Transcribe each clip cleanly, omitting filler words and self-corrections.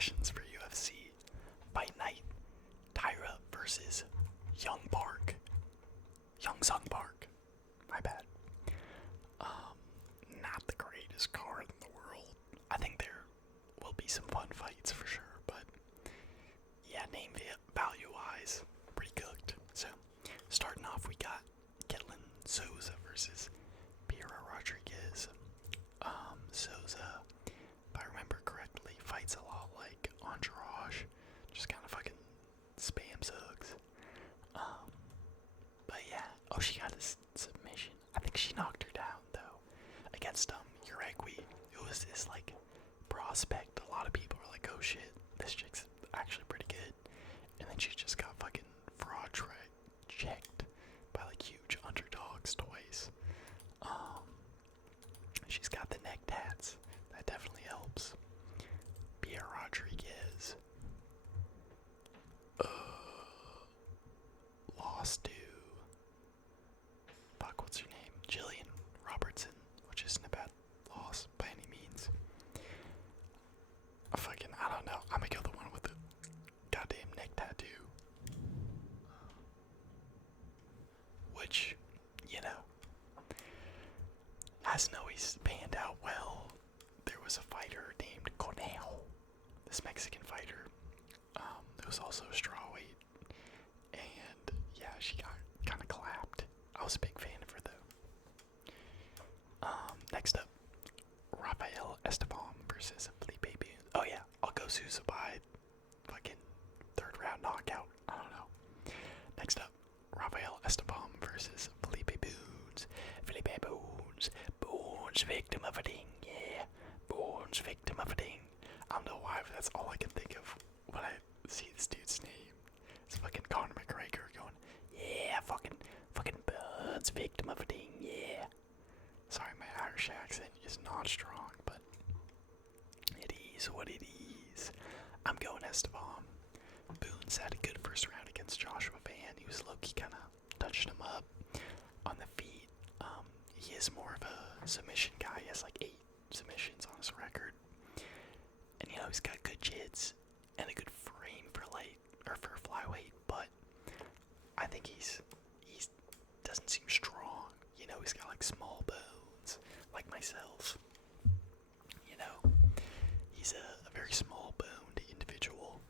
predictions for UFC Fight Night. Taira versus Young Park. Young Sung Park. My bad. Not the greatest card in the world. I think there will be some fun fights for sure, but yeah, name value wise, pretty cooked. So, starting off, we got Ketlin Souza versus Piera Rodriguez. Souza, if I remember correctly, fights a lot like Entourage, just kind of fucking spams hugs. But yeah, oh, she got a submission. I think she knocked her down though against Uregui. It was this like prospect. A lot of people were like, "Oh shit, this chick's actually pretty good," and then she just got fucking checked by like huge underdogs twice. She's got the neck tats. That definitely helps. Pierre Rodriguez lost to what's her name? Jillian Robertson, which isn't a bad loss by any means. I don't know. I'm gonna go the one with the goddamn neck tattoo. Which, you know, hasn't always panned out well. There was a fighter named Cornell, this Mexican fighter, who was also a strawweight, and yeah, she got kind of clapped. I was a big fan of her though. Next up, Rafael Esteban versus Felipe Boone. Oh yeah, I'll go Sousa by fucking third round knockout. I don't know. Next up, Rafael Esteban versus Felipe Boons. Felipe Boons. Boons, victim of a ding. Yeah. Boons, victim of a ding. I don't know why, but that's all I can think of when I see this dude's name. It's fucking Conor McGregor going, yeah, fucking Boons, victim of a ding. Yeah. Sorry, my Irish accent is not strong, but it is what it is. I'm going Esteban. Boons had a good first round against Joshua Van. He was low-key kind of touching him up on the feet. He is more of a submission guy. He has like 8 submissions on his record. And you know, he's got good jits and a good frame for for flyweight, but I think he's doesn't seem strong. You know, he's got like small bones, like myself. You know, he's a very small boned individual.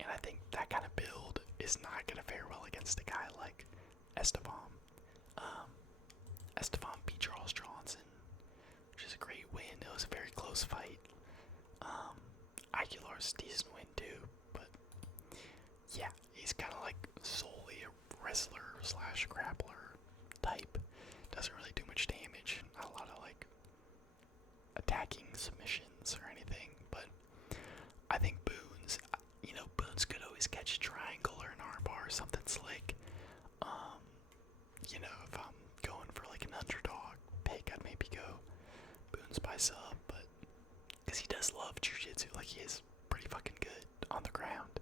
And I think that kind of build is not going to fare well against a guy like Esteban. Esteban beat Charles Johnson, which is a great win. It was a very close fight. Aguilar's a decent win too, but yeah, he's kind of like solely a wrestler / grappler type. Doesn't really do much damage. Not a lot of like attacking submissions or anything, but I think Boons, you know, Boons could always catch a triangle or an armbar or something slick. You know, if I'm going for like an underdog pick, I'd maybe go Boons by sub, but because he does love jiu-jitsu, like he is pretty fucking good on the ground.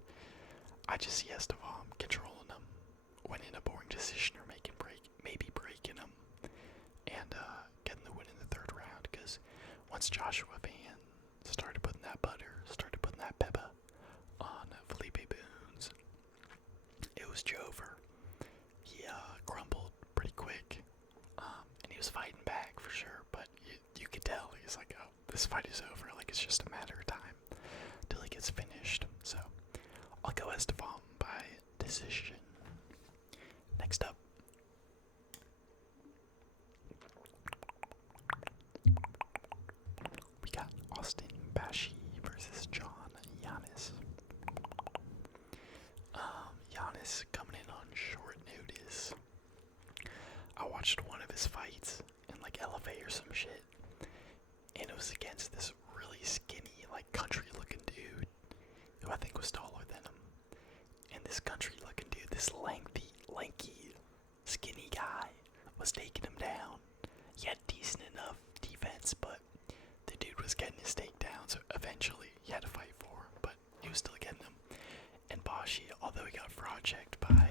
I just see Esteban controlling him, winning a boring decision or maybe breaking him, and getting the win in the third round. Because once Joshua Van started putting that pepper on Felipe Boons, it was Jover. He crumbled pretty quick, and he was fighting back for sure. But you could tell he's like, oh, this fight is over. Like it's just a matter of time till he gets finished. So I'll go Esteban by decision. Next up, we got Austin Bashi versus John Giannis. Giannis coming in on short notice. I watched one of his fights in like LFA or some shit, and it was against this really skinny, like country-looking dude who I think was taller than him. And this country-looking dude, this lanky, skinny guy, was taking him down. He had decent enough defense, but the dude was getting his takedown, so eventually he had to fight for him, but he was still getting him. And Bashi, although he got fraud checked by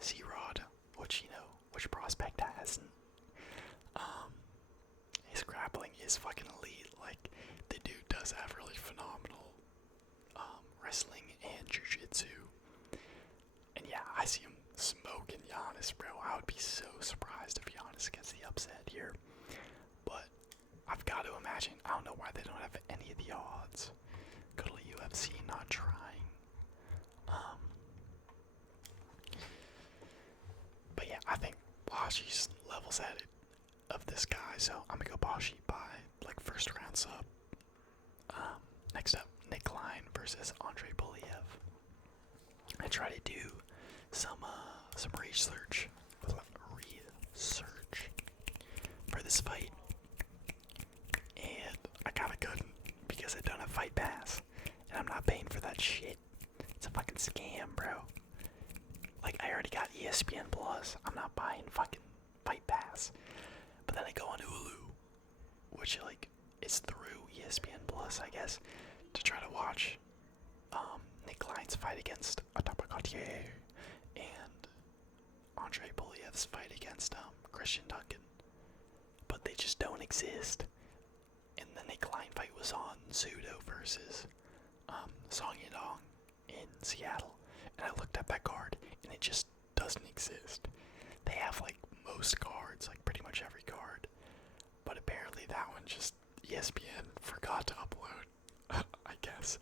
C-Rod, which prospect hasn't, his grappling is fucking does have really phenomenal wrestling and jiu-jitsu. And yeah, I see him smoking Giannis, bro. I would be so surprised if Giannis gets the upset here. But I've got to imagine, I don't know why they don't have any of the odds. Good old UFC not trying. But yeah, I think Bashi's levels at it of this guy, so I'm gonna go Bashi by like first round sub. Next up, Nick Klein versus Andre Poliev. I try to do some research for this fight, and I kinda couldn't because I don't have Fight Pass, and I'm not paying for that shit. It's a fucking scam, bro. Like, I already got ESPN Plus. I'm not buying fucking Fight Pass. But then I go on Hulu, which like is through ESPN Plus, I guess, to try to watch Nick Klein's fight against Otapa Gautier and Andre Poliev's fight against Christian Duncan. But they just don't exist. And the Nick Klein fight was on Sudo versus Song Yadong in Seattle. And I looked at that card, and it just doesn't exist. They have like most cards, like pretty much every card. But apparently that one just ESPN forgot to upload, I guess.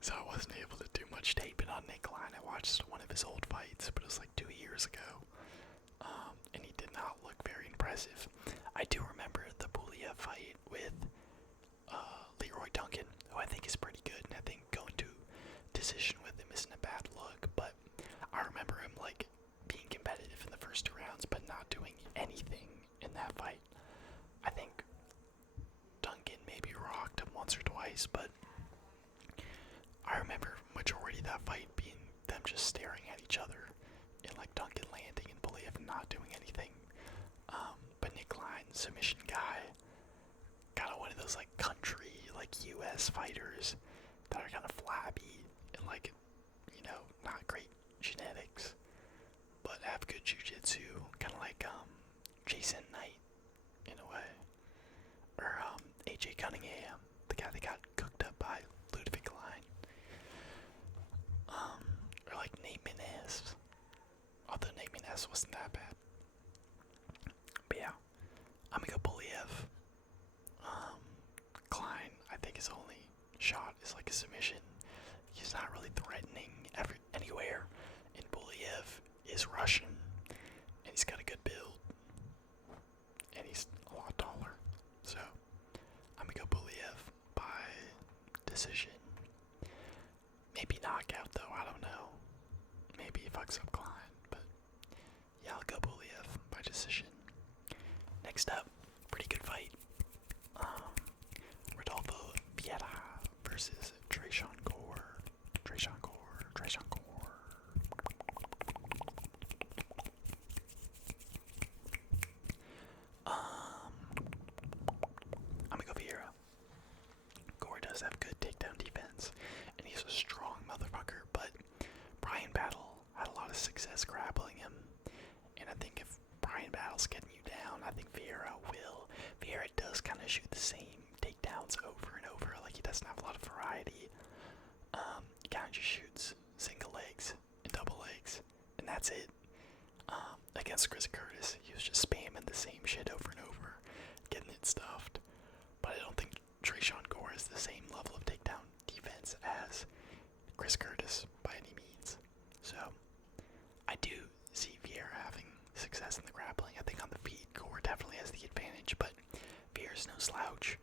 So I wasn't able to do much taping on Nick Klein. I watched one of his old fights, but it was like 2 years ago. And he did not look very impressive. I do remember the Poliev fight with Leroy Duncan, who I think is pretty good, and I think going to decision with him isn't a bad look, but I remember him like being competitive in the first 2 rounds, but not doing anything in that fight. I think Duncan maybe rocked him once or twice, but I remember majority of that fight being them just staring at each other and like Duncan landing and Poliev not doing anything. But Nick Klein, submission guy, kind of one of those like country, like US fighters that are kind of flabby and like, you know, not great genetics, but have good jiu-jitsu, kind of like Jason Knight in a way, or AJ Cunningham, the guy that got cooked up by Ludwig Klein, or like Nate Maness, although Nate Maness wasn't that bad. But yeah, I'm gonna go Poliev. Klein, I think his only shot is like a submission. He's not really threatening anywhere, and Poliev is Russian, and he's got a good build, and he's a lot taller. So I'm gonna go Poliev by decision. Maybe knockout though, I don't know. Maybe he fucks up Klein, but yeah, I'll go Poliev by decision. Next up, pretty good fight. Rodolfo Vieira versus Tresean Gore. Tresean Gore. I'm gonna go Vieira. Gore does have good takedown defense, and he's a strong motherfucker, but Brian Battle had a lot of success grappling him, and I think if Brian Battle's getting you down, I think Vieira will. Vieira does kind of shoot the same takedowns over and over, like he doesn't have a lot of variety. He kind of just shoots single legs and double legs, and that's it. Against Chris Curtis, he was just spamming the same shit over and over, getting it stuffed. But I don't think Tresean Gore has the same level of takedown defense as Chris Curtis by any means. So I do see Vieira having success in the grappling. I think on the feet, Gore definitely has the advantage, but Vieira's no slouch.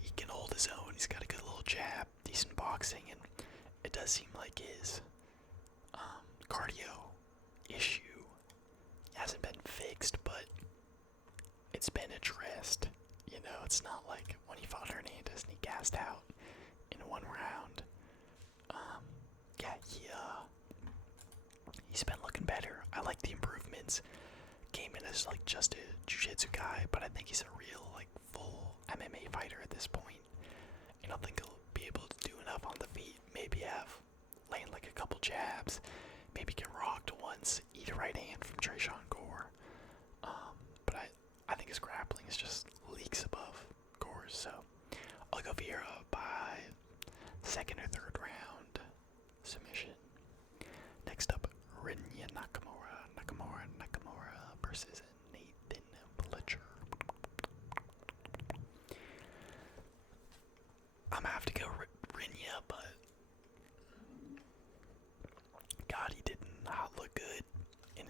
He can hold his own. He's got a good little jab, decent boxing, and it does seem like his cardio issue hasn't been fixed, but it's been addressed. You know, it's not like when he fought Hernandez and he gassed out in 1 round. He's been looking better. I like the improvements. Came in as like just a jiu-jitsu guy, but I think he's a real like full MMA fighter at this point. I don't think he'll be able to do enough on the feet. Maybe land like a couple jabs, maybe get rocked once, eat a right hand from Tresean Gore. But I think his grappling is just leagues above Gore's,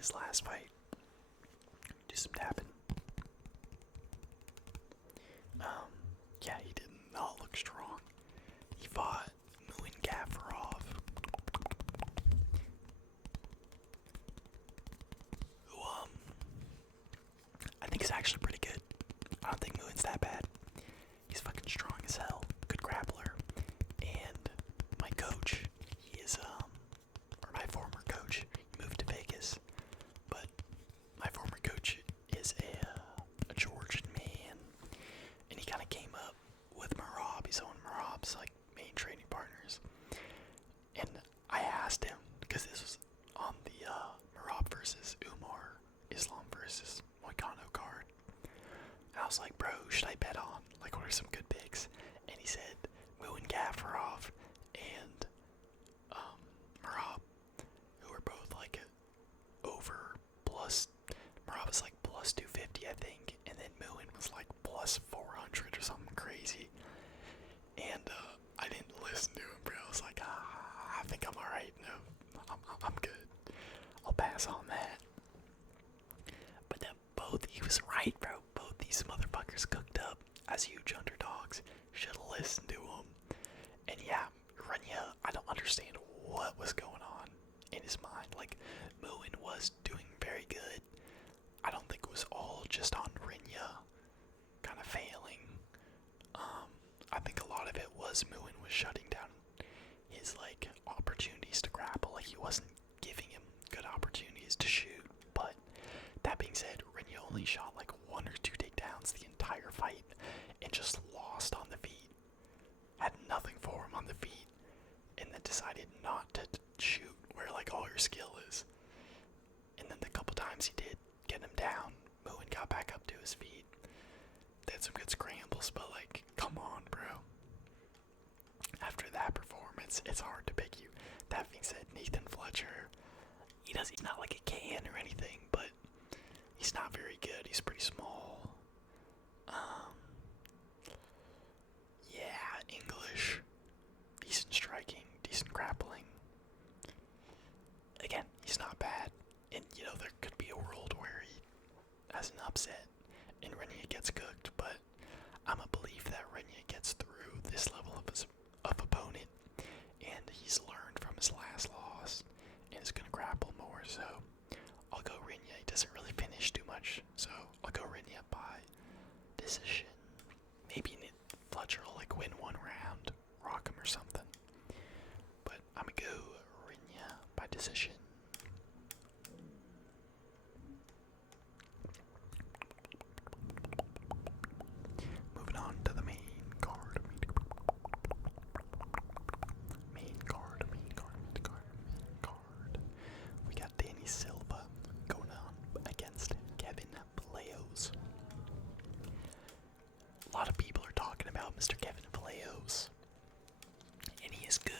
his last fight. Do some tapping. Yeah, he did not look strong. He fought Muin Gafarov, who I think is actually pretty good. I don't think Muin's that bad. He's fucking strong as hell. Good grappler. And my coach, he is or my former coach, he moved to Vegas. But my former coach is a Georgian man, and he kind of came up with Marab. He's one of Marab's like main training partners. And I asked him, because this was on the Marab versus Umar Islam versus Moicano card. And I was like, bro, who should I bet on? Like, what are some good picks? And he said Muin Gafarov and Marab, who were both like over plus. Marab was like plus 250, I think, and then Muin was like plus 400 or something crazy. And I didn't listen to him, bro. I was like, I think I'm alright. No, I'm good. I'll pass on that. But then he was right, bro. Both these motherfuckers cooked up as huge underdogs. Should've listened to him. And yeah, Renya, I don't understand what was going on in his mind. Like, Muin was doing very good. I don't think it was all just on Renya kind of failing. I think a lot of it was Muin was shutting down his like opportunities to grapple. Like, he wasn't giving him good opportunities to shoot. But that being said, Renya only shot like 1 or 2 takedowns the entire fight and just lost on the feet. Had nothing for him on the feet, and then decided not to shoot where like all your skill is. And then the couple times he did get him down, Muin got back up to his feet. They had some good scrambles, but like, come on, bro. After that performance, it's hard to pick you. That being said, Nathan Fletcher, he's not like a can or anything, but he's not very good. He's pretty small. Yeah, English, decent striking, decent grappling. Again, he's not bad. And, you know, there could be a world where he has an upset and Renya gets cooked, but I'm a belief that Renya gets through this level of opponent, and he's learned from his last loss and is going to grapple more, so I'll go Renya. He doesn't really finish too much, so I'll go Renya by decision. Maybe Fletcher will like win one round, rock him or something, but I'm going to go Renya by decision. Moving on to the main card. We got Danny Silva going on against Kevin Peleos. A lot of people are talking about Mr. Kevin Peleos, and he is good.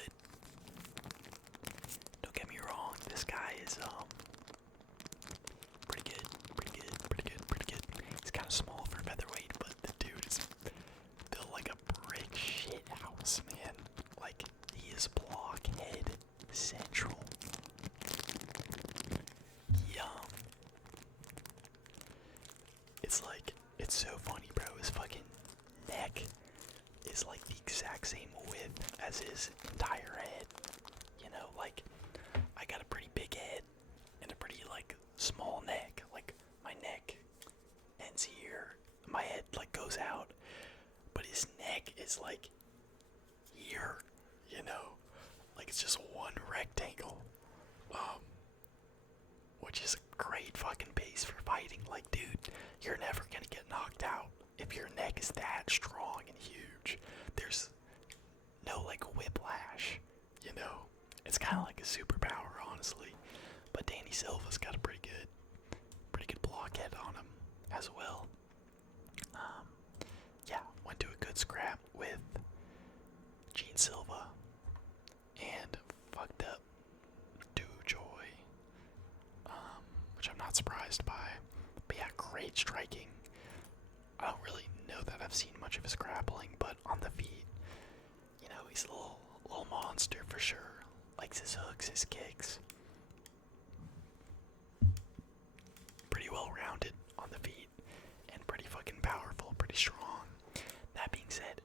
Don't get me wrong, this guy is pretty good. He's kind of small for featherweight, but the dude is built like a brick shit house, man. Like, he is blockhead central. Yum. It's like, it's so funny, bro. His fucking neck is like the exact same width as his entire head. You know, like, I got a pretty big head and a pretty like small neck. Like, my neck ends here, my head like goes out, but his neck is like here, you know, like it's just one rectangle, which is a great fucking base for fighting. Like, dude, you're never gonna get knocked out if your neck is that strong and huge. There's no like whiplash, you know. It's kind of like a superpower, honestly. But Danny Silva's got a pretty good blockhead on him as well. Yeah, went to a good scrap with Gene Silva and fucked up Joy, which I'm not surprised by. But yeah, great striking. I don't really know that I've seen much of his grappling, but on the feet, you know, he's a little monster for sure. Likes his hooks, his kicks. well-rounded on the feet and pretty fucking powerful, pretty strong. That being said,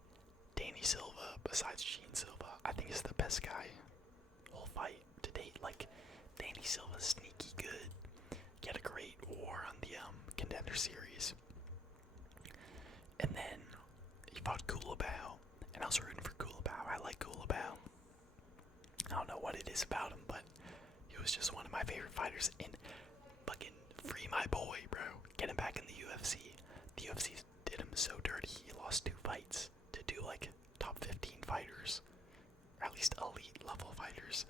Danny Silva, besides Gene Silva, I think is the best guy whole fight to date. Like, Danny Silva's sneaky good. He had a great war on the Contender Series. And then he fought Kulabao, and I was rooting for Kulabao. I like Kulabao. I don't know what it is about him, but he was just one of my favorite fighters. And fucking free my boy, bro. Get him back in the UFC. The UFC did him so dirty. He lost 2 fights to do like top 15 fighters, or at least elite level fighters,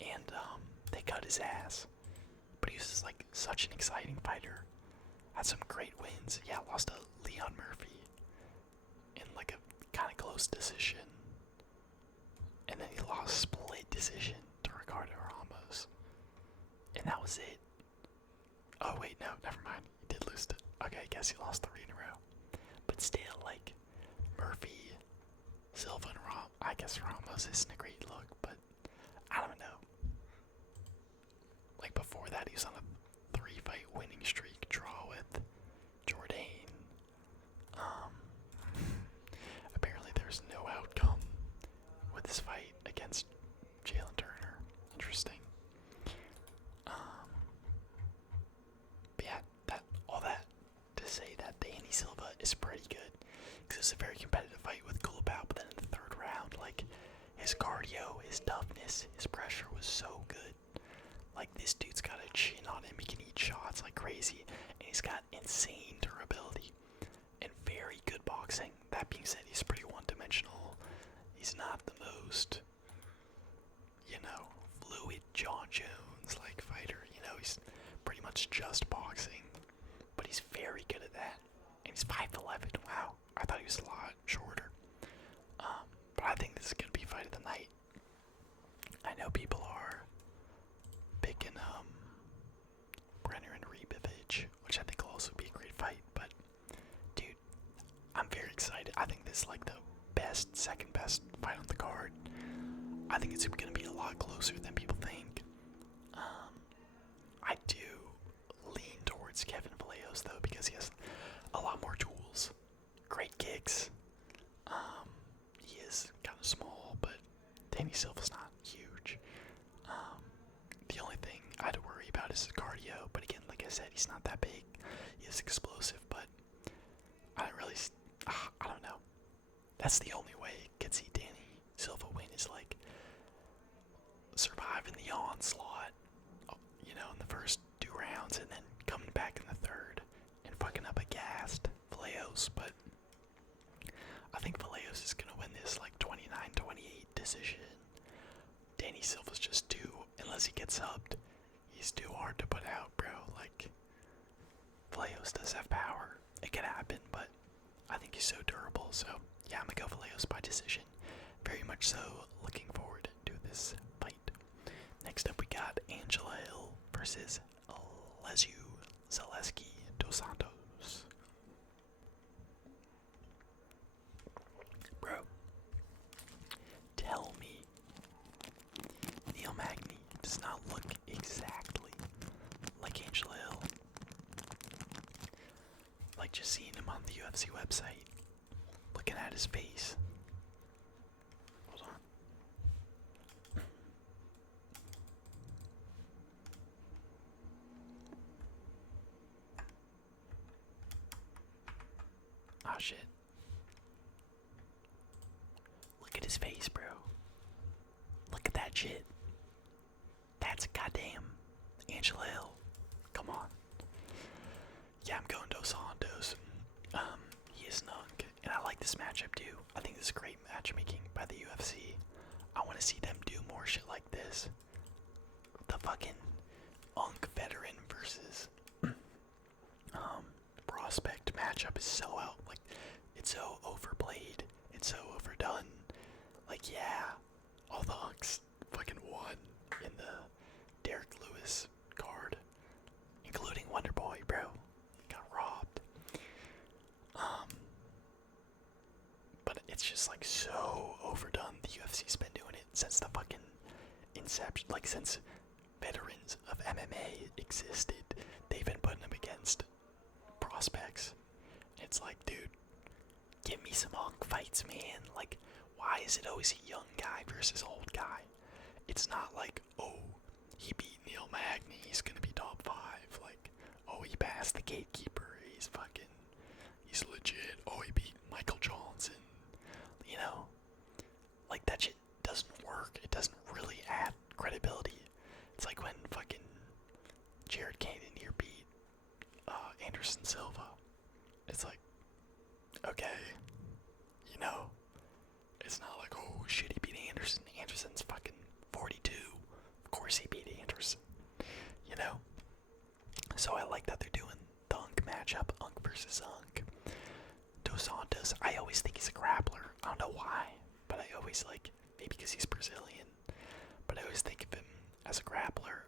and they cut his ass. But he was just, like, such an exciting fighter. Had some great wins. Yeah, lost to Leon Murphy in like a kind of close decision, and then he lost split decision to Ricardo Ramos, and that was it. Oh wait, no, never mind. He did lose to. Okay, I guess he lost 3 in a row. But still, like, Murphy, Silva, and I guess Ramos isn't a great look, but I don't know. Like, before that, he was on a 3-fight winning streak, draw with Jourdain. Apparently there's no outcome with this fight against Jalen Turner. Interesting. But yeah, all that to say that Danny Silva is pretty good, because it was a very competitive fight with Kulabao, but then in the 3rd round, like, his cardio, his toughness, his pressure was so good. Like, this dude's got a chin on him, he can eat shots like crazy, and he's got insane durability and very good boxing. That being said, he's pretty one-dimensional. He's not the most, fluid John Jones like fighter. He's pretty much just boxing, but he's very good at that. And he's 5'11". Wow, I thought he was a lot shorter. But I think this is gonna be fight of the night. I know people are picking Brenner and Rebovich, which I think will also be a great fight. But dude, I'm very excited. I think this is like the second best fight on the card. I think it's gonna be a lot closer than people think. I do lean towards Kevin Vallejos though, because he has a lot more tools. Great kicks. He is kind of small, but Danny Silva's not huge. The only thing I had to worry about is his cardio, but again, like I said, he's not that big. He is explosive, but I don't know. That's the only way I could see Danny Silva win, is like surviving the onslaught, in the first 2 rounds, and then coming back in the 3rd and fucking up a gassed Vallejos. But I think Vallejos is gonna win this like 29-28 decision. Danny Silva's just unless he gets subbed, he's too hard to put out, bro. Like, Vallejos does have power. It can happen, but I think he's so durable. So yeah, I'm gonna go Vallejos by decision. Very much so. Looking forward to this fight. Next up, we got Angela Hill versus Lesu Zaleski dos Santos. Bro, tell me Neil Magny does not look exactly like Angela Hill. Like, just seeing him on the UFC website, looking at his face. Hold on. Oh shit. Look at his face, bro. Look at that shit. That's goddamn Angela Hill. Come on. Yeah, I'm going Dos Santos. He is Nunk, and I like this matchup too. I think this is great matchmaking by the UFC. I want to see them do more shit like this. The fucking Unk veteran versus prospect matchup is so it's so overplayed. It's so overdone. Like, yeah, all the Unks fucking won in the Derek Lewis card, including Wonderboy, bro. Got robbed. But it's just like so overdone. The UFC's been doing it since the fucking inception, like since veterans of MMA existed, they've been putting him against prospects. It's like, dude, give me some hunk fights, man. Like, why is it always a young guy versus old guy? It's not like, oh, he beat Neil Magny, he's gonna be top 5. Like, oh, he passed the gatekeeper, he's legit. Oh, he beat Michael Johnson. You know, like that shit doesn't work. It doesn't really add credibility. It's like when fucking Jared Cannonier beat Anderson Silva. It's like, okay, you know, it's not like, oh shit, he beat Anderson. Anderson's fucking 42. Of course he beat Anderson. You know? So I like that they're doing the Unk matchup, Unk versus Unk. Dos Santos, I always think he's a grappler. I don't know why, but I always maybe because he's Brazilian, but I always think of him as a grappler,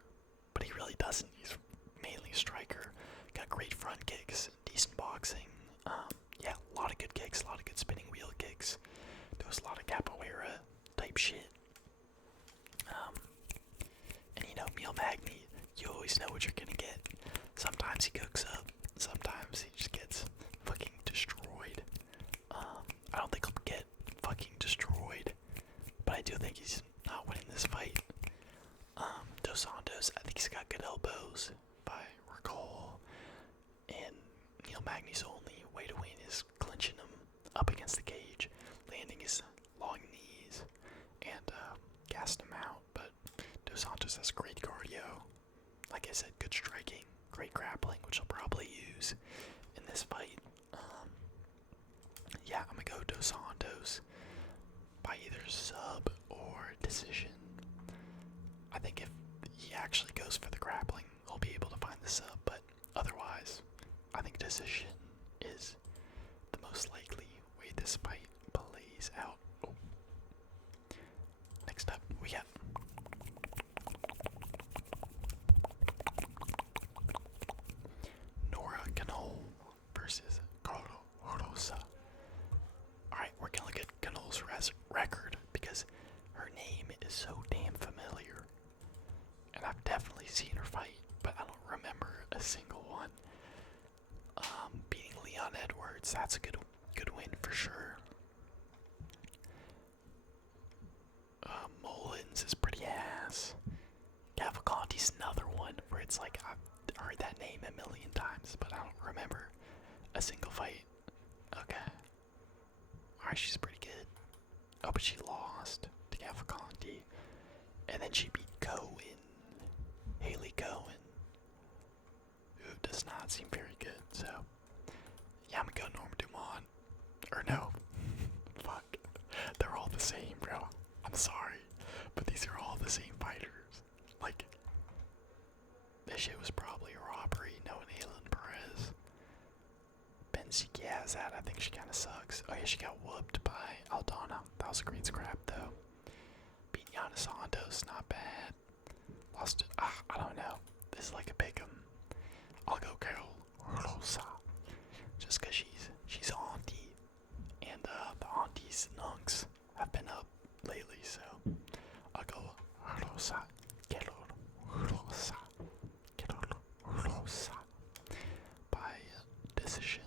but he really doesn't. He's mainly a striker. Got great front kicks, decent boxing. Yeah, a lot of good kicks, a lot of good spinning wheel kicks. Does a lot of capoeira type shit. And you know, Neil Magny, you always know what you're gonna get. Sometimes he cooks up, sometimes he just gets fucking destroyed. I don't think he'll get fucking destroyed, but I do think he's not winning this fight. Dos Santos, I think he's got good elbows, if I recall. And Neil Magny's only way to win is clinching him up against the cage, landing his long knees, and gassing him out. But Dos Santos has great cardio. Like I said, good striking, great grappling, which I'll probably use in this fight. Yeah, I'm gonna go Dos Santos by either sub or decision. I think if he actually goes for the grappling, he'll be able to find the sub, but otherwise, I think decision is the most likely way this fight plays out. Oh. Next up, we got Nora Canole versus Carlo Rosa. Alright, we're gonna look at Canole's record because her name is so damn familiar. And I've definitely seen her fight, but I don't remember a single one. Beating Leon Edwards, that's a good win for sure. Mullins is pretty ass. Cavalcanti's another one where it's like I've heard that name a million times, but I don't remember a single fight. Okay. Alright, she's pretty good. Oh, but she lost to Cavalcanti. And then she beat Cohen. Haley Cohen. Who does not seem very good, so. Yeah, I'm gonna go Norm Dumont. Or no. Fuck. They're all the same, bro. I'm sorry. But these are all the same fighters. Like, this shit was probably a robbery knowing Aylin Perez. Benzikiazad, I think she kinda sucks. Oh yeah, she got whooped by Aldana. That was a great scrap though. Beat Yana Santos, not bad. Lost it. I don't know. This is like a pick'em. I'll go Carol Rosa. Just cause she's auntie. And the aunties and unks have been up lately, so I'll go Rosa. Carol Rosa. Carol Rosa. By decision.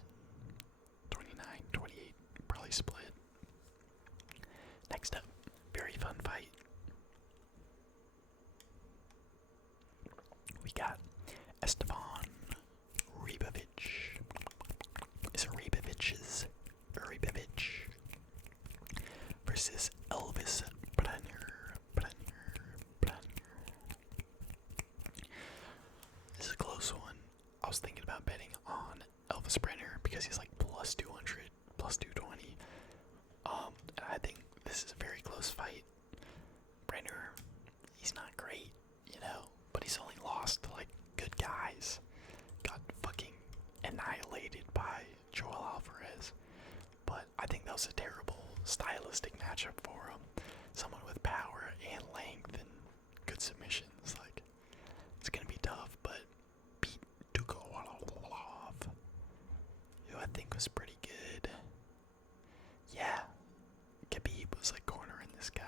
29-28. Probably split. Next up, very fun fight. We got Esteban Ribovic. Is it Ribovich's? Ribovic versus Elvis Brenner. This is a close one. I was thinking about betting on Elvis Brenner because he's like plus 200, plus 220. And I think this is a very close fight. Brenner, he's not great, you know, but he's only lost to like good guys. Got fucking annihilated by Joel Alvarez. But I think that was a terrible stylistic matchup for him. Someone with power and length and good submissions. Like, it's gonna be tough, but beat Dukolov, who I think was pretty good. Yeah, Khabib was like cornering this guy.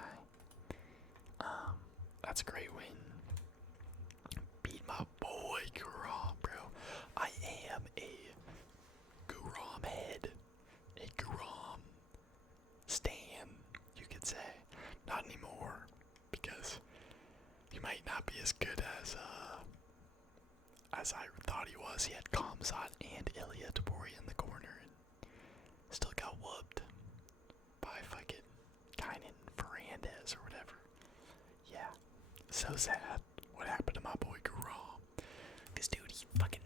That's a great win. might not be as good as I thought he was. He had Kamzat and Ilya Tabori in the corner and still got whooped by fucking Kynan Ferrandez or whatever. Yeah, so sad. What happened to my boy Guram? This dude, he fucking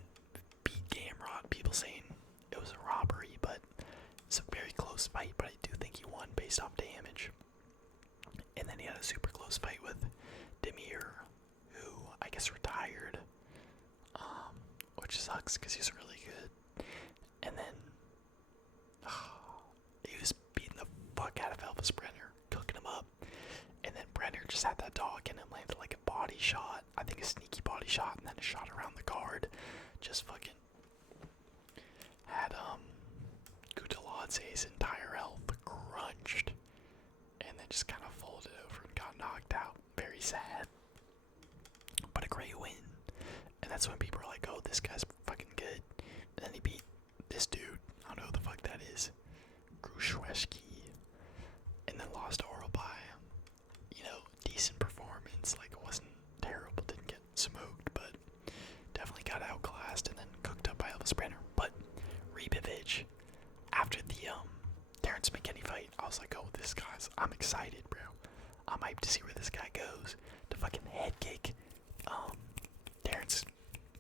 beat Gamrot. People saying it was a robbery, but it's a very close fight. But I do think he won based off damage. And then he had a super close fight with Demir, who I guess retired, which sucks because he's really good. And then he was beating the fuck out of Elvis Brenner, cooking him up. And then Brenner just had that dog in him, landed like a body shot, I think a sneaky body shot, and then a shot around the guard. Just fucking had Gutaladze's entire health crunched, and then just kind of folded over and got knocked out. Very sad, but a great win. And that's when people are like, "Oh, this guy's fucking good." And then he beat this dude. I don't know who the fuck that is, Grushweshki, and then lost to Oral by, decent performance. Like, it wasn't terrible, didn't get smoked, but definitely got outclassed and then cooked up by Elvis Brenner. But Ribovic, after the Terrence McKinney fight, I was like, oh, I'm excited, bro. I'm hyped to see where this guy goes. To fucking head kick Terrence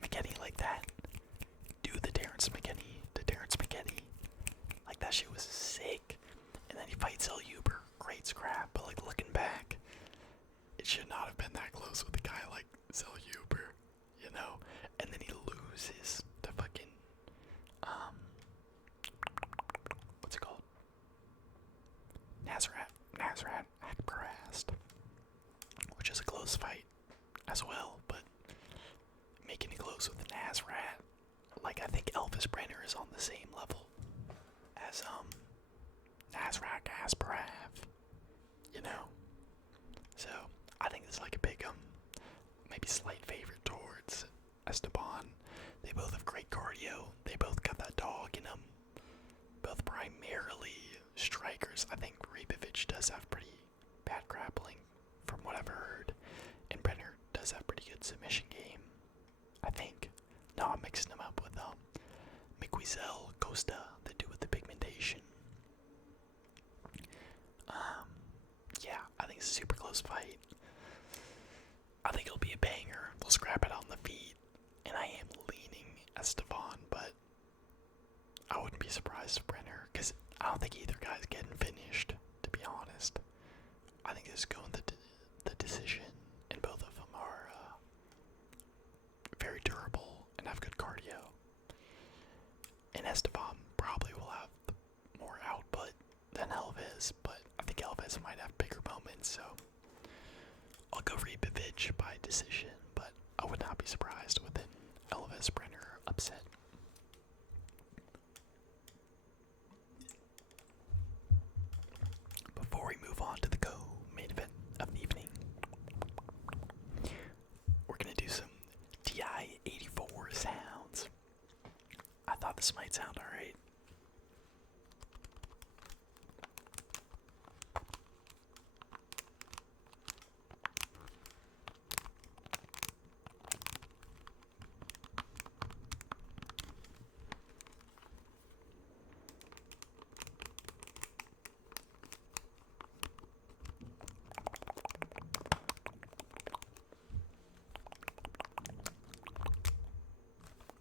McKinney like that. Do the Terrence McKinney to Terrence McKinney. Like, that shit was sick. And then he fights El Uber. Great scrap, but like, looking back, it should not have been that close with a guy like Zell Uber, and then he loses to fucking, what's it called? Nazrat Akbarast, which is a close fight as well, but making it close with Nazrat, like, I think Elvis Brenner is on the same level as, Nazrat Asparav, So, I think it's like a big, maybe slight favorite towards Esteban. They both have great cardio. They both got that dog in them. Both primarily strikers. I think Ribovic does have pretty bad grappling, from what I've heard. And Brenner does have pretty good submission game, I think. No, I'm mixing them up with, Miquizel Costa, the dude with the pigmentation. Yeah, I think it's a super close fight. I think it'll be a banger. They'll scrap it on the feet. And I am leaning Esteban, but I wouldn't be surprised if Brenner, because I don't think either guy's getting finished, to be honest. I think it's going the decision, and both of them are very durable and have good cardio. And Esteban probably will have more output than Elvis, but I think Elvis might have bigger moments, so I'll go Ribovic by decision, but I would not be surprised with an Elvis Brenner upset. Before we move on to the main event of the evening, we're gonna do some TI-84 sounds. I thought this might sound alright.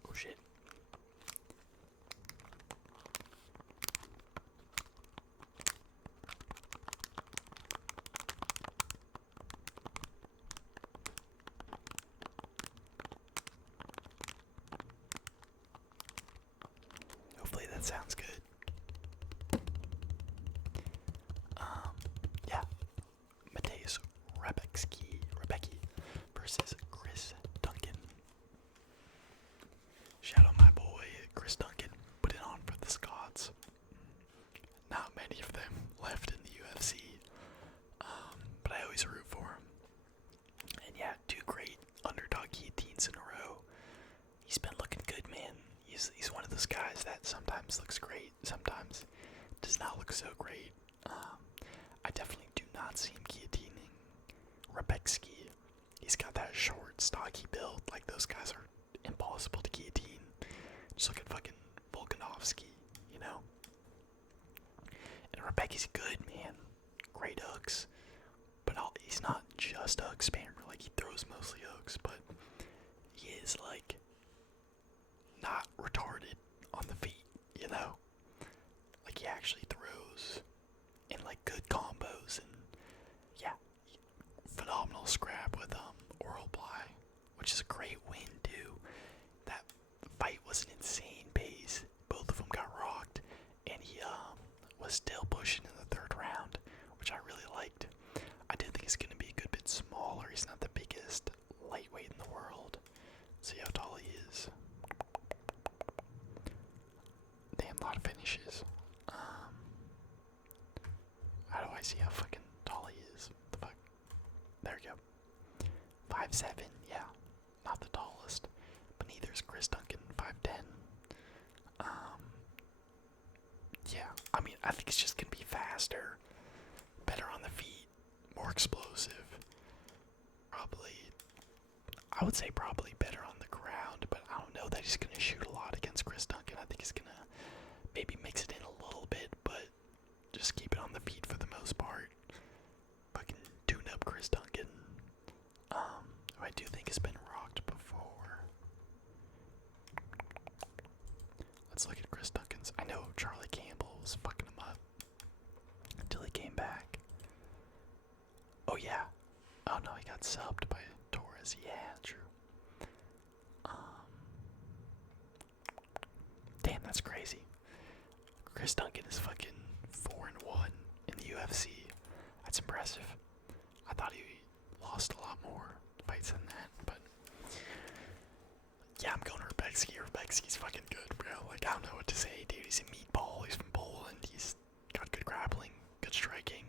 Oh shit. Hopefully that sounds good. Yeah. Mateusz Rebecki versus Chris Duncan. Shout out my boy Chris Duncan. Put it on for the Scots. Not many of them left in the UFC, but I always root for him. And yeah, 2 great underdog guillotines in a row. He's been looking good, man. He's one of those guys that sometimes looks great, sometimes does not look so great. I definitely do not see him guillotining Rebecki. He he's got that short, stocky build. Like, those guys are impossible to guillotine. Just look at fucking Volkanovski, you know? And Rebecca's good, man. Great hooks. But he's not just a hook spammer. Like, he throws mostly hooks, but he is, like, not retarded on the feet, you know? Like, he actually throws in, like, good combos, and yeah, phenomenal scrap with Oral Ply, which is a great win, too. That fight was an insane pace. Both of them got rocked, and he was still pushing in the third round, which I really liked. I do think he's going to be a good bit smaller. He's not the biggest lightweight in the world. See how tall he is. Damn, lot of finishes. How do I see how fucking tall he is? What the fuck? There we go. 5'7", yeah. Not the tallest. But neither is Chris Duncan, 5'10". Yeah, I mean, I think it's just gonna be faster, better on the feet, more explosive. I would say probably better on the ground, but I don't know that he's gonna shoot a lot against Chris Duncan. I think he's gonna maybe mix it in a little bit, but just keep it on the feet for the most part. Fucking tune up Chris Duncan, who I do think has been rocked before. Let's look at Chris Duncan's. I know Charlie Campbell was fucking him up until he came back. Oh yeah. Oh no, he got subbed by Torres. Yeah, true. Damn, that's crazy. Chris Duncan is fucking 4-1 in the UFC. That's impressive. I thought he lost a lot more fights than that, but yeah, I'm going Rebecki. Rebecki's fucking good, bro. Like, I don't know what to say, dude. He's a meatball. He's from Poland. He's got good grappling, good striking.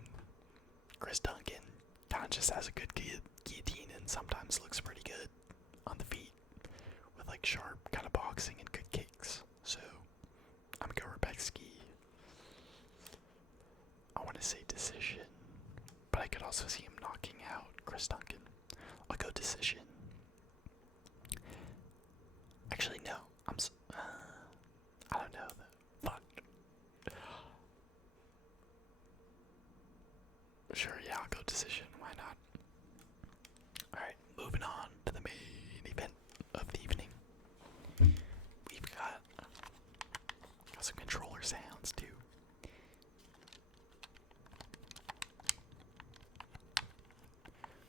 Chris Duncan kind of just has a good guillotine and sometimes looks pretty good on the feet with like sharp kind of boxing and good kicks. So I'm going Rebecki. I want to say decision, but I could also see him knocking out Chris Duncan. I'll go decision. Actually, no. I don't know. Fuck. Sure, yeah, I'll go decision. Why not? Alright, moving on to the main event of the evening. We've got some controller sounds, too.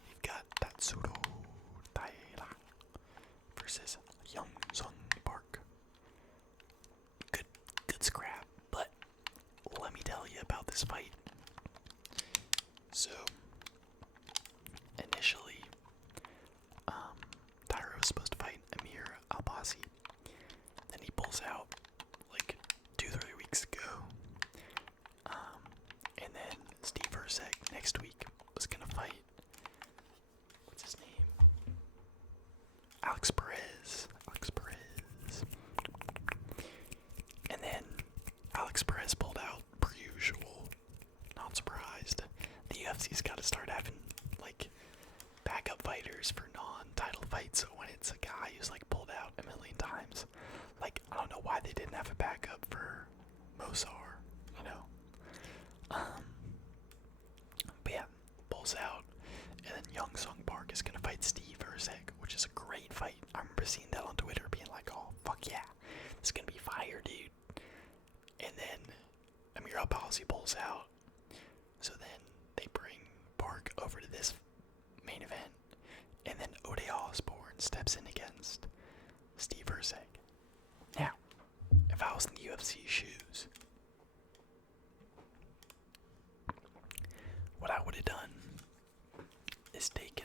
We've got Tatsuro Taira versus Young Sung Park. Good scrap, but let me tell you about this fight. So, initially, Taira was supposed to fight Amir Albasi. Then he pulls out like 2-3 weeks ago. And then Steve Herzeg next week was gonna fight, what's his name? Alex Perez. And then Alex Perez pulled out, per usual. Not surprised. The UFC's got to start having like backup fighters for non-title fights. So when it's a guy who's like pulled out a million times, like I don't know why they didn't have a backup for Mosar, you know. But yeah, pulls out, and then Young Sung Park is gonna fight Steve Herzeg, which is a great fight. I remember seeing that on Twitter, being like, "Oh fuck yeah, this is gonna be fire, dude." And then Amir Albasi pulls out, so then they bring Park over to this main event, and then Ode Osborne steps in against Steve Herzeg. Now, if I was in the UFC shoes, what I would have done is taken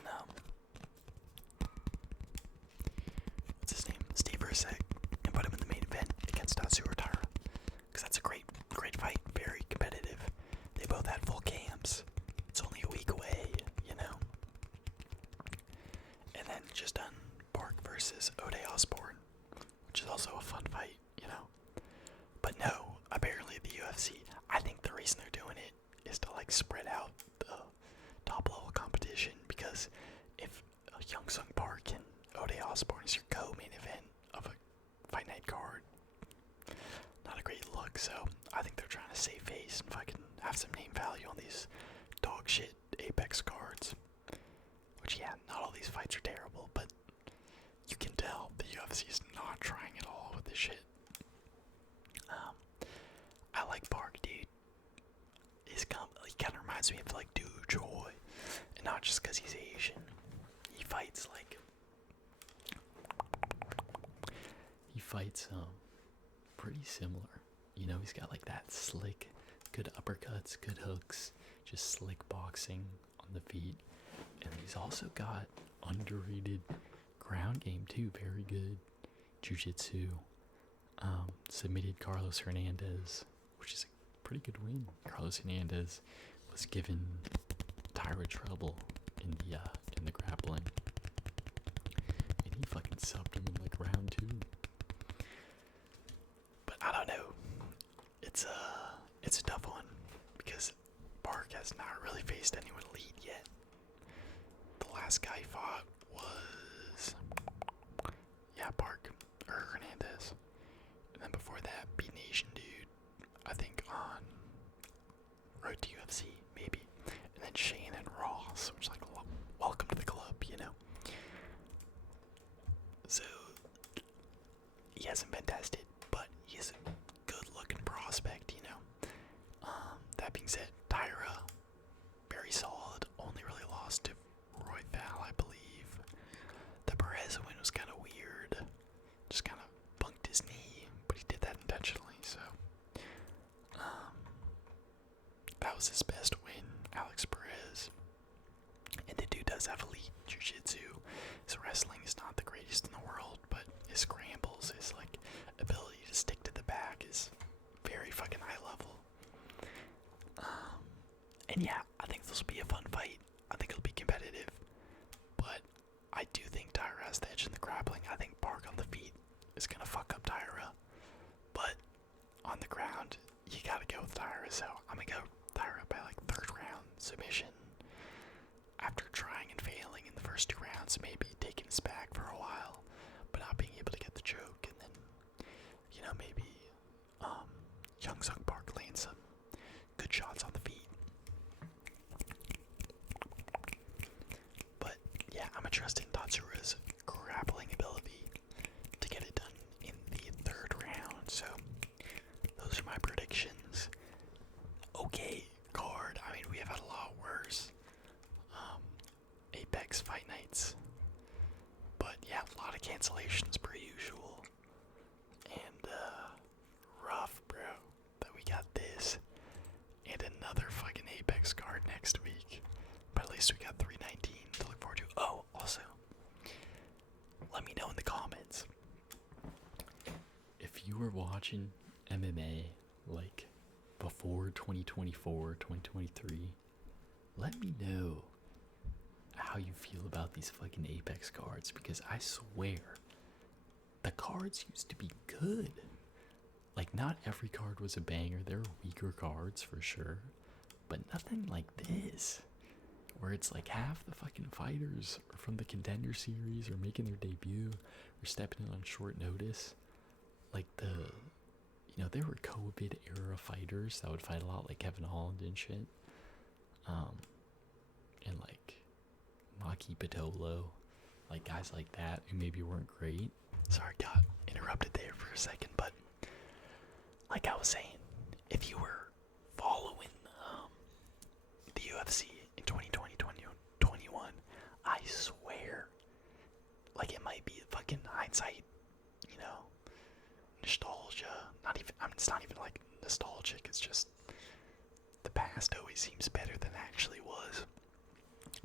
what's his name? Steve Herzeg, and put him in the main event against Tatsuro Taira. Because that's a great fight, very competitive. They both had full camps. It's only a week away, you know. And then just done Park versus Ode Osborne, which is also a fun fight, you know. But no, apparently the UFC, I think the reason they're doing it is to like spread out the top level competition, because if Young Sung Park and Ode Osborne is your co-main event of a fight night card. Not a great look, so I think they're trying to save face and fucking have some name value on these dog shit Apex cards. Which, yeah, not all these fights are terrible, but you can tell the UFC is not trying at all with this shit. I like Park, dude. He kind of reminds me of like Do Joy, and not just because he's Asian. He fights pretty similar. You know, he's got like that slick, good uppercuts, good hooks, just slick boxing on the feet, and he's also got underrated ground game too. Very good jiu-jitsu. Submitted Carlos Hernandez, which is a pretty good win. Carlos Hernandez was given Taira trouble in the grappling, and he fucking subbed him in like round 2. But I don't know. It's a tough one because Park has not really faced anyone elite yet. The last guy he fought was Park or Hernandez. And then before that, beat an Asian dude, I think on Road to UFC, maybe. And then Shane and Ross, which is like, welcome to the club, you know? So, he hasn't been tested, but he's a good-looking prospect, you know? That being said, Taira, very solid, only really lost to Roy Val, I believe. The Perez win was kind of weird. Just kind of bunked his knee, but he did that intentionally, so that was his best win, Alex Perez. And the dude does have elite jiu-jitsu. His wrestling is not the greatest in the world, but his scrambles, his like ability to stick to the back is very fucking high level. And yeah, I think this will be a fun fight. I think it'll be competitive, but I do think Taira has the edge in the grappling. I think Park on the feet is gonna fuck up Taira, but on the ground, you gotta go with Taira. So I'm gonna go Taira by like 3rd round submission. After trying and failing in the first 2 rounds, maybe taking his back for a while, but not being able to get the choke, and then maybe Young Sung Park lands some good shots on the feet. But yeah, I'm gonna trust in Tatsura's grappling ability to get it done in the 3rd round. So those are my predictions. Okay, card. I mean, we have had a lot worse Apex fight nights, but yeah, a lot of cancellations per usual. And rough, bro, that we got this and another fucking Apex card next week. But at least we got 319 to look forward to. Oh, also, let me know in the comments if you were watching MMA like before 2024, 2023. Let me know how you feel about these fucking Apex cards, because I swear the cards used to be good. Like, not every card was a banger. There were weaker cards for sure, but nothing like this, where it's like half the fucking fighters are from the Contender Series or making their debut or stepping in on short notice. Like there were COVID era fighters that would fight a lot, like Kevin Holland and shit. And like Maki Pitolo, like guys like that who maybe weren't great. Sorry, got interrupted there for a second, but like I was saying, if you were following the UFC in 2020, 2021, I swear, like it might be fucking hindsight, nostalgia. It's not even like nostalgic. It's just the past always seems better than it actually was.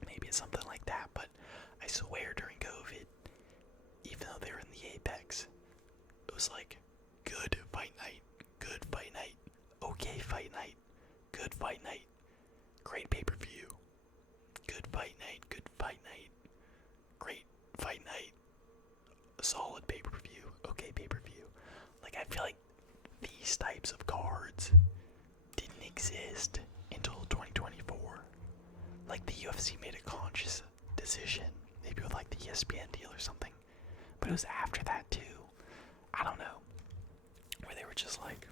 Maybe it's something like that, but I swear during COVID, even though they were in the Apex, it was like good fight night, okay fight night, good fight night, great pay-per-view, good fight night, great fight night, solid pay-per-view, okay pay-per-view. Like, I feel like these types of cards didn't exist until 2024. Like, the UFC made a conscious decision, maybe with like like the ESPN deal or something. But it was after that too. I don't know. Where they were just like,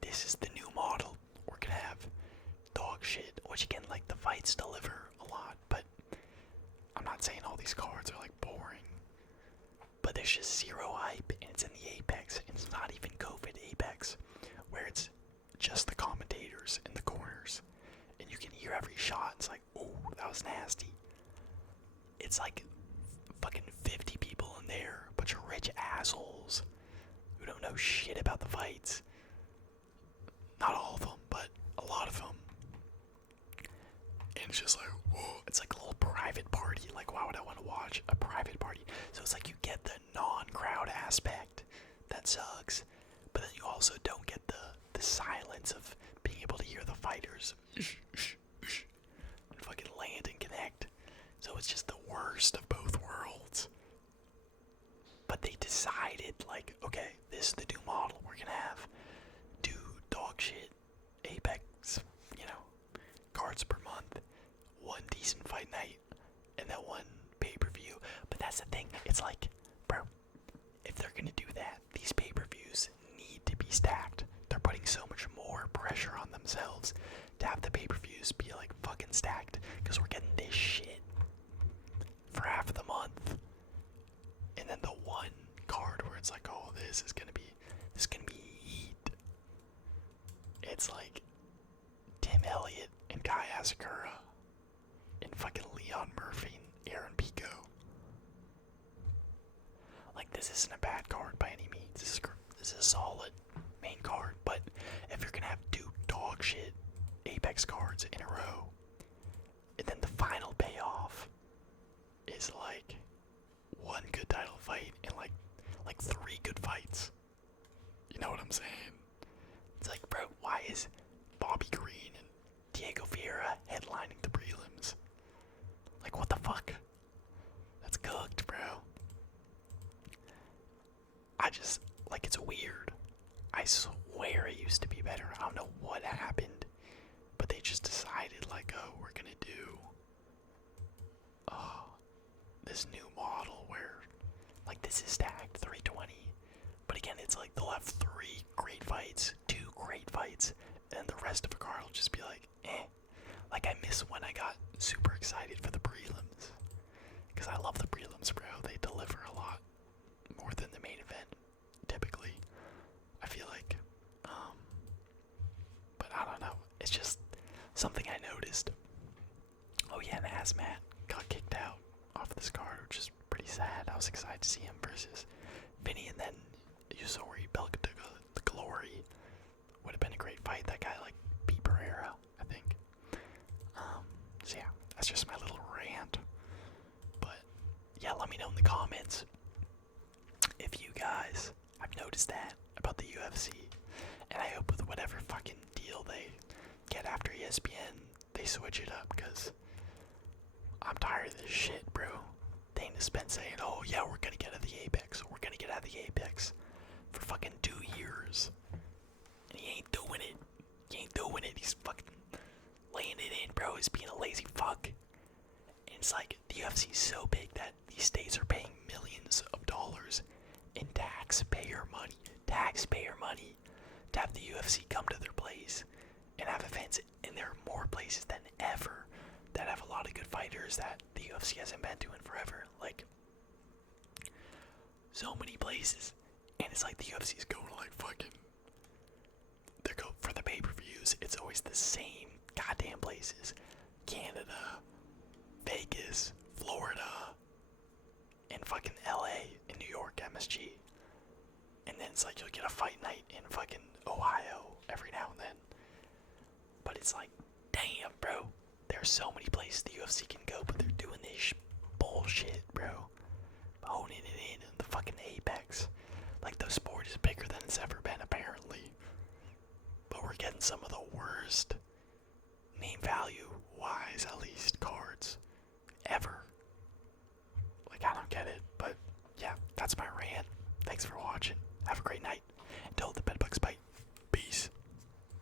this is the new model. We're gonna have dog shit. Which again, like the fights deliver a lot, but I'm not saying all these cards are like boring. But there's just zero hype, and it's in the Apex, and it's not even COVID Apex, where it's just the commentators in the corners, and you can hear every shot. It's like, ooh, that was nasty. It's like fucking 50 people in there, bunch of rich assholes who don't know shit about the fights. Not all of them, but a lot of them. And it's just like, whoa, it's like a little private party. Like, why would I want to watch a private party? So it's like you get the non-crowd aspect that sucks, but then you also don't get the silence of being able to hear the fighters and fucking land and connect. So it's just the worst of both worlds. But they decided, like, okay, this is the new model. We're gonna have 2 dog shit Apex, cards per month, 1 decent fight night, and then 1 pay-per-view. But that's the thing, it's like, bro, if they're gonna do that, these pay-per-views need to be stacked. They're putting so much more pressure on themselves to have the pay-per-views be like fucking stacked, because we're getting this shit for half of the month, and then the 1 card where it's like, oh, this is gonna be heat. It's like Tim Elliott and Kai Asakura and fucking Leon Murphy and Aaron Pico. Like, this isn't a bad card by any means. This is a solid main card, but if you're gonna have 2 dog shit Apex cards in a row, and then the final payoff is like 1 good title fight and like 3 good fights. You know what I'm saying? It's like, bro, why is Bobby Green and Diego Vieira headlining the prelims? Like, what the fuck? That's cooked, bro. I just, like, it's weird. I swear it used to be better. I don't know what happened, but they just decided, like, oh, we're gonna do this new model where, like, this is stacked 320, but again, it's like they'll have 3 great fights, 2 great fights, and the rest of the card will just be like, eh. Like, I miss when I got super excited for the prelims, because I love the prelims, bro. They deliver a lot more than the main event, typically, I feel like. But I don't know, it's just something I noticed. Oh yeah, and Hazmat got kicked out off this card, which is pretty sad. I was excited to see him versus Vinny, and then Yusori Belka the Glory. Would have been a great fight. That guy, like, beat Pereira, I think. So yeah, that's just my little rant. But yeah, let me know in the comments if you guys have noticed that about the UFC. And I hope with whatever fucking deal they get after ESPN, they switch it up, because I'm tired of this shit, bro. They ain't just been saying, oh yeah, we're gonna get out of the Apex, we're gonna get out of the Apex for fucking 2 years. And he ain't doing it. He's fucking laying it in, bro. He's being a lazy fuck. And it's like, the UFC's so big that these states are paying millions of dollars in taxpayer money to have the UFC come to their place and have events. And there are more places than ever that have a lot of good fighters that the UFC hasn't been to in forever. Like, so many places. And it's like the UFC's going to, like, fucking, they go for the pay-per-views. It's always the same goddamn places. Canada, Vegas, Florida, and fucking LA, and New York, MSG. And then it's like you'll get a fight night in fucking Ohio every now and then. But it's like, damn, bro. There's so many places the UFC can go, but they're doing this bullshit, bro. Honing it in the fucking Apex. Like, the sport is bigger than it's ever been, apparently. But we're getting some of the worst, name value wise at least, cards ever. Like, I don't get it. But yeah, that's my rant. Thanks for watching. Have a great night.